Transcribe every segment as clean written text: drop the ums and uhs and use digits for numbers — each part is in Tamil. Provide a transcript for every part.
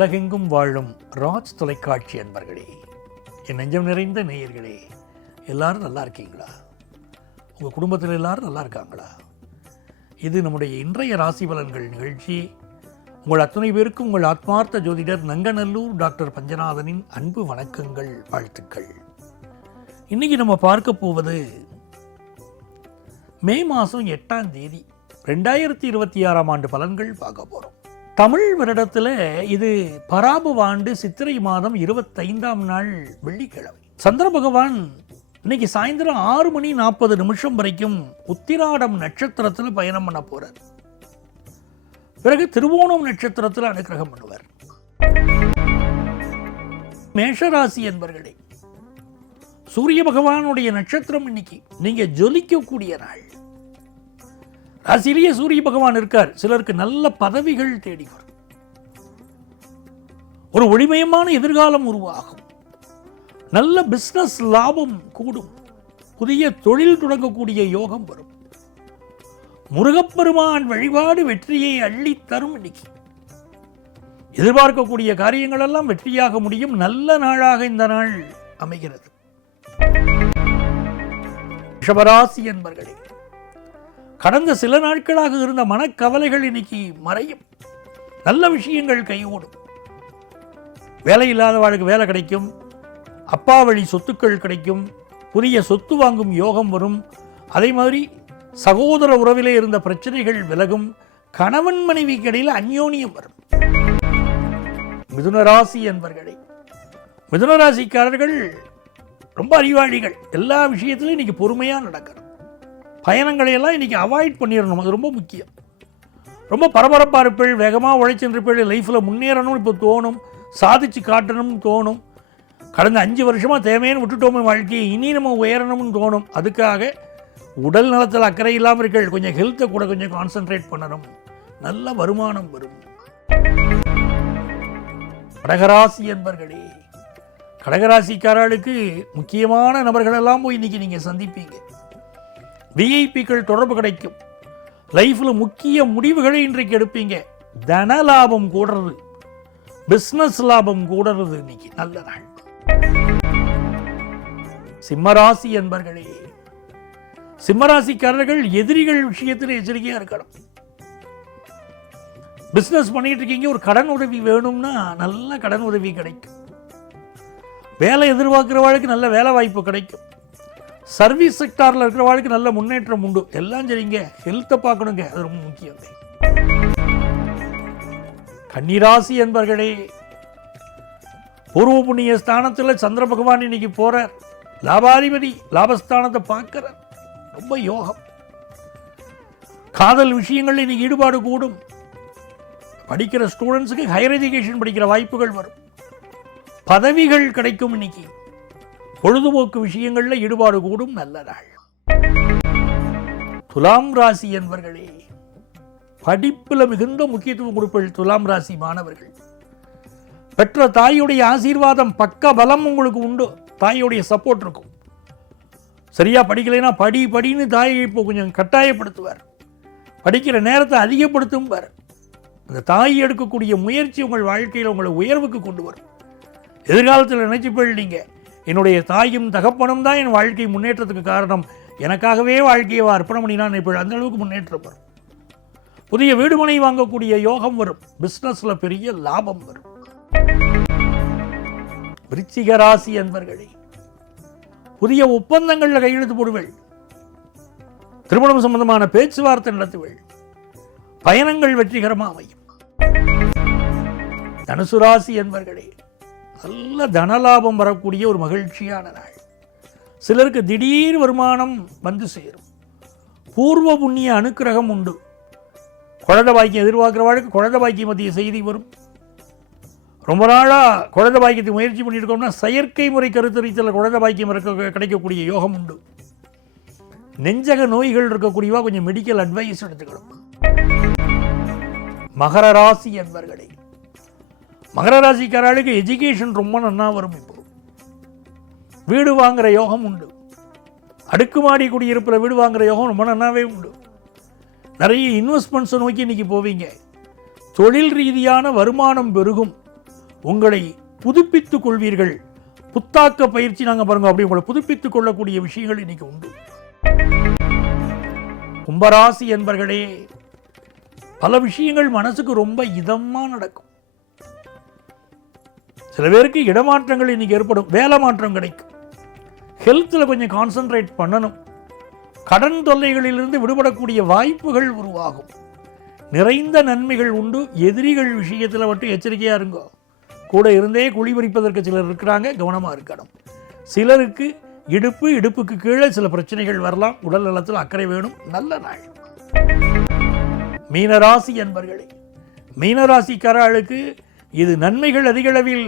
உலகெங்கும் வாழும் ராஜ் தொலைக்காட்சி அன்பர்களே, என் நெஞ்சம் நிறைந்த நேயர்களே, எல்லாரும் நல்லா இருக்கீங்களா? உங்கள் குடும்பத்தில் எல்லாரும் நல்லா இருக்காங்களா? இது நம்முடைய இன்றைய ராசி பலன்கள் நிகழ்ச்சி. உங்கள் அத்தனை பேருக்கும் உங்கள் ஆத்மார்த்த ஜோதிடர் நங்கநல்லூர் டாக்டர் பஞ்சநாதனின் அன்பு வணக்கங்கள், வாழ்த்துக்கள். இன்னைக்கு நம்ம பார்க்க போவது மே மாதம் 8ஆம் தேதி 2026ஆம் ஆண்டு பலன்கள் பார்க்க போகிறோம். தமிழ் வருடத்தில் இது பராபவ ஆண்டு சித்திரை மாதம் 25ஆம் நாள் வெள்ளிக்கிழமை. சந்திர பகவான் இன்னைக்கு சாயந்தரம் 6:40 வரைக்கும் உத்திராடம் நட்சத்திரத்தில் பயணம் பண்ண போறார். பிறகு திருவோணம் நட்சத்திரத்தில் அனுக்கிரகம் பண்ணுவார். மேஷராசி என்பர்களே, சூரிய பகவானுடைய நட்சத்திரம் இன்னைக்கு நீங்க ஜொலிக்கக்கூடிய நாள். ராசியிலேயே சூரிய பகவான் இருக்கார். சிலருக்கு நல்ல பதவிகள் தேடி வரும், ஒரு ஒளிமயமான எதிர்காலம் உருவாகும், நல்ல பிசினஸ் லாபம் கூடும், புதிய தொழில் தொடங்கக்கூடிய யோகம் வரும். முருகப்பெருமான் வழிபாடு வெற்றியை அள்ளி தரும். இன்னைக்கு எதிர்பார்க்கக்கூடிய காரியங்கள் எல்லாம் வெற்றியாக முடியும். நல்ல நாளாக இந்த நாள் அமைகிறது. ரிஷபராசி என்பர்களே, கடந்த சில நாட்களாக இருந்த மனக்கவலைகள் இன்னைக்கு மறையும். நல்ல விஷயங்கள் கைகூடும். வேலை இல்லாதவர்களுக்கு வேலை கிடைக்கும், அப்பா வழி சொத்துக்கள் கிடைக்கும், புதிய சொத்து வாங்கும் யோகம் வரும். அதே மாதிரி சகோதர உறவிலே இருந்த பிரச்சனைகள் விலகும். கணவன் மனைவிக்கு இடையில் அந்யோன்யம் வரும். மிதுனராசி என்பர்களே, மிதுனராசிக்காரர்கள் ரொம்ப அறிவாளிகள். எல்லா விஷயத்திலும் இன்னைக்கு பொறுமையாக நடக்கணும். பயணங்களை எல்லாம் இன்னைக்கு அவாய்ட் பண்ணிடணும், அது ரொம்ப முக்கியம். ரொம்ப பரபரப்பாக இருப்பேள், வேகமாக உழைச்சிருப்பேள், லைஃப்பில் முன்னேறணும்னு இப்போ தோணும், சாதிச்சு காட்டணும்னு தோணும். கடந்த 5 வருஷமாக தேவையான விட்டுட்டோமே வாழ்க்கையை, இனி நம்ம உயரணும்னு தோணும். அதுக்காக உடல் நலத்தில் அக்கறை இல்லாமல் இருக்கீர்கள். கொஞ்சம் ஹெல்த்தை கூட கொஞ்சம் கான்சென்ட்ரேட் பண்ணணும். நல்ல வருமானம் வரும். கடகராசி என்பர்களே, கடகராசிக்காரர்களுக்கு முக்கியமான நபர்களெல்லாம் போய் இன்னைக்கு நீங்கள் சந்திப்பீங்க. விஐபிக்கள் தொடர்பு கிடைக்கும். லைஃப்பில் முக்கிய முடிவுகளை இன்றைக்கு எடுப்பீங்க. தன லாபம் கூடுறது, பிஸ்னஸ் லாபம் கூடுறது. இன்னைக்கு நல்ல நாள். சிம்மராசி என்பர்களே, சிம்மராசிக்காரர்கள் எதிரிகள் விஷயத்தில் எச்சரிக்கையா இருக்கணும். பிஸ்னஸ் பண்ணிட்டு இருக்கீங்க, ஒரு கடன் உதவி வேணும்னா நல்ல கடன் உதவி கிடைக்கும். வேலை எதிர்பார்க்கிறவாளுக்கு நல்ல வேலை வாய்ப்பு கிடைக்கும். சர்வீஸ் செக்டாரில் இருக்கிறவாளுக்கு நல்ல முன்னேற்றம் உண்டு. எல்லாம் சரிங்க, ஹெல்த்தை பார்க்கணுங்க, அது ரொம்ப முக்கியம். கன்னிராசி என்பர்களே, பூர்வ புண்ணிய ஸ்தானத்தில் சந்திர பகவான் இன்னைக்கு போறார். லாபாதிபதி லாபஸ்தானத்தை பார்க்கிறார். ரொம்ப யோகம். காதல் விஷயங்கள் இன்னைக்கு ஈடுபாடு கூடும். படிக்கிற ஸ்டூடெண்ட்ஸுக்கு ஹையர் எஜுகேஷன் படிக்கிற வாய்ப்புகள் வரும். பதவிகள் கிடைக்கும். இன்னைக்கு பொழுதுபோக்கு விஷயங்களில் ஈடுபாடு கூடும். நல்ல நாள். துலாம் ராசி என்பர்களே, படிப்பில் மிகுந்த முக்கியத்துவம் கொடுப்பீர்கள். துலாம் ராசி மாணவர்கள் பெற்ற தாயுடைய ஆசீர்வாதம், பக்க பலம் உங்களுக்கு உண்டு. தாயுடைய சப்போர்ட் இருக்கும். சரியா படிக்கலைன்னா படின்னு தாயை இப்போ கொஞ்சம் கட்டாயப்படுத்துவார். படிக்கிற நேரத்தை அதிகப்படுத்துவார். அந்த தாய் எடுக்கக்கூடிய முயற்சி உங்கள் வாழ்க்கையில் உங்களை உயர்வுக்கு கொண்டு வரும். எதிர்காலத்தில் நினைச்சு போயிட்டீங்க, என்னுடைய தாயும் தகப்பனும் தான் என் வாழ்க்கை முன்னேற்றத்துக்கு காரணம், எனக்காகவே வாழ்க்கையை அர்ப்பணம் பண்ணினான். இப்போ அந்த அளவுக்கு முன்னேற்றம் வரும். புதிய வீடுமனை வாங்கக்கூடிய யோகம் வரும். பிஸ்னஸ்ல பெரிய லாபம் வரும். விருச்சிக ராசி என்பர்களே, புதிய ஒப்பந்தங்களில் கையெழுத்து போடுவேள். திருமணம் சம்பந்தமான பேச்சுவார்த்தை நடத்துவேள். பயணங்கள் வெற்றிகரமாக அமையும். தனுசு ராசி என்பர்களே, நல்ல தனலாபம் வரக்கூடிய ஒரு மகிழ்ச்சியான நாள். சிலருக்கு திடீர் வருமானம் வந்து சேரும். பூர்வ புண்ணிய அனுக்கிரகம் உண்டு. குழந்தை பாக்கியம் எதிர்பார்க்கிறவாளுக்கு குழந்தை பாக்கியம் மத்திய செய்தி வரும். ரொம்ப நாளாக குழந்தை பாக்கியத்தை முயற்சி பண்ணியிருக்கோம்னா செயற்கை முறை கருத்தரித்தல் குழந்தை பாக்கியம் கிடைக்கக்கூடிய யோகம் உண்டு. நெஞ்சக நோய்கள் இருக்கக்கூடியவா கொஞ்சம் மெடிக்கல் அட்வைஸ் எடுத்துக்கணும். மகர ராசி என்பர்களே, மகர ராசிக்காரர்களுக்கு எஜுகேஷன் ரொம்ப நன்னா வரும். இப்போ வீடு வாங்குற யோகம் உண்டு. அடுக்குமாடி குடியிருப்பில் வீடு வாங்குற யோகம் ரொம்ப நன்னாவே உண்டு. நிறைய இன்வெஸ்ட்மெண்ட்ஸை நோக்கி இன்னைக்கு போவீங்க. தொழில் ரீதியான வருமானம் பெருகும். உங்களை புதுப்பித்துக் கொள்வீர்கள். புத்தாக்க பயிற்சி நாங்கள் பாருங்க, அப்படி உங்களை புதுப்பித்துக் கொள்ளக்கூடிய விஷயங்கள் இன்னைக்கு உண்டு. கும்பராசி என்பர்களே, பல விஷயங்கள் மனசுக்கு ரொம்ப இதமா நடக்கும். சில பேருக்கு இடமாற்றங்கள் இன்னைக்கு ஏற்படும், வேலை மாற்றம் கிடைக்கும். ஹெல்த்தில் கொஞ்சம் கான்சென்ட்ரேட் பண்ணணும். கடன் தொல்லைகளிலிருந்து விடுபடக்கூடிய வாய்ப்புகள் உருவாகும். நிறைந்த நன்மைகள் உண்டு. எதிரிகள் விஷயத்தில் மட்டும் எச்சரிக்கையாக இருங்கோ. கூட இருந்தே குழி பறிப்பதற்கு சிலர் இருக்கிறாங்க, கவனமாக இருக்கணும். சிலருக்கு இடுப்புக்கு கீழே சில பிரச்சனைகள் வரலாம். உடல் நலத்தில் அக்கறை வேணும். நல்ல நாள். மீனராசி என்பர்களே, மீனராசிக்காரர்களுக்கு இது நன்மைகள் அதிகளவில்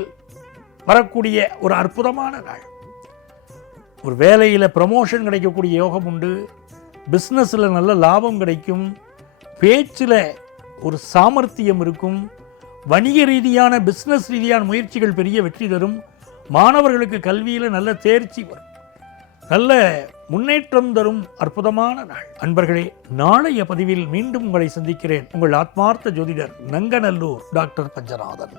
வரக்கூடிய ஒரு அற்புதமான நாள். ஒரு வேலையில் ப்ரமோஷன் கிடைக்கக்கூடிய யோகம் உண்டு. பிஸ்னஸில் நல்ல லாபம் கிடைக்கும். பேச்சில் ஒரு சாமர்த்தியம் இருக்கும். வணிக ரீதியான பிஸ்னஸ் ரீதியான முயற்சிகள் பெரிய வெற்றி தரும். மாணவர்களுக்கு கல்வியில் நல்ல தேர்ச்சி வரும். நல்ல முன்னேற்றம் தரும் அற்புதமான நாள். அன்பர்களே, நாளைய பதிவில் மீண்டும் உங்களை சந்திக்கிறேன். உங்கள் ஆத்மார்த்த ஜோதிடர் நங்கநல்லூர் டாக்டர் பஞ்சநாதன்.